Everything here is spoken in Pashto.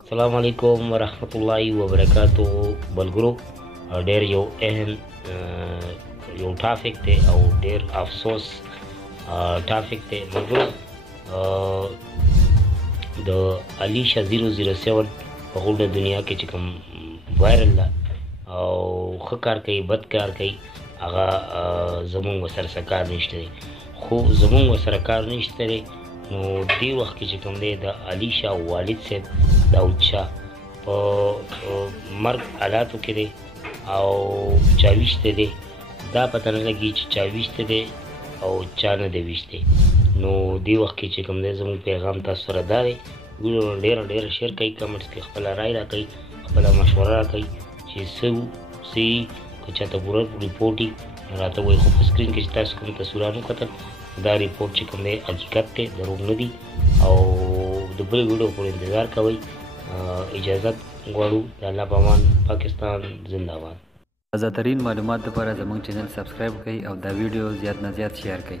السلام علیکم ورحمت الله وبرکاتو بلګرو ډېر یو اهم یو ټاپک دی او ډېر افسوس ټاپک دی بلګرو د الیشا 007 په غوډه دنیا کې چې کوم وایرل ده او ښه کار کوي بد کار کوي هغه زمونږ ورسره څه کار نشته دی خو زمونږ ورسره کار نشته دی نو دې وخت کې چې کوم دی د الیشا والد صاحب داود شاه په مرګ حالاتو کې دی او چا ویشته دی دا پته نه لګي چې چا ویشته دی او چا نه دی ویشته نو دې وخت کې چې کوم دی زموږ پیغام تاسو سره دا دی ویډیو ډېره شیر کوئ کمنټس کې خپله رایه راکوئ خپله مشوره راکوئ چې څه که چاته پوره ریپورټ وي راته وایي خو په سکرین کې چې تاسو کوم تصویران وکتل دا ریپورټ چې کوم دی حقیقت دی دروغ نه دي او د بلې ویډیو پورې انتظار کوئ اجازت غواړو د الله په امان پاکستان زنده باد تازه ترین معلومات لپاره زموږ چینل سبسکرایب کړئ او دا ویډیو زیات نه زیات شیر کړئ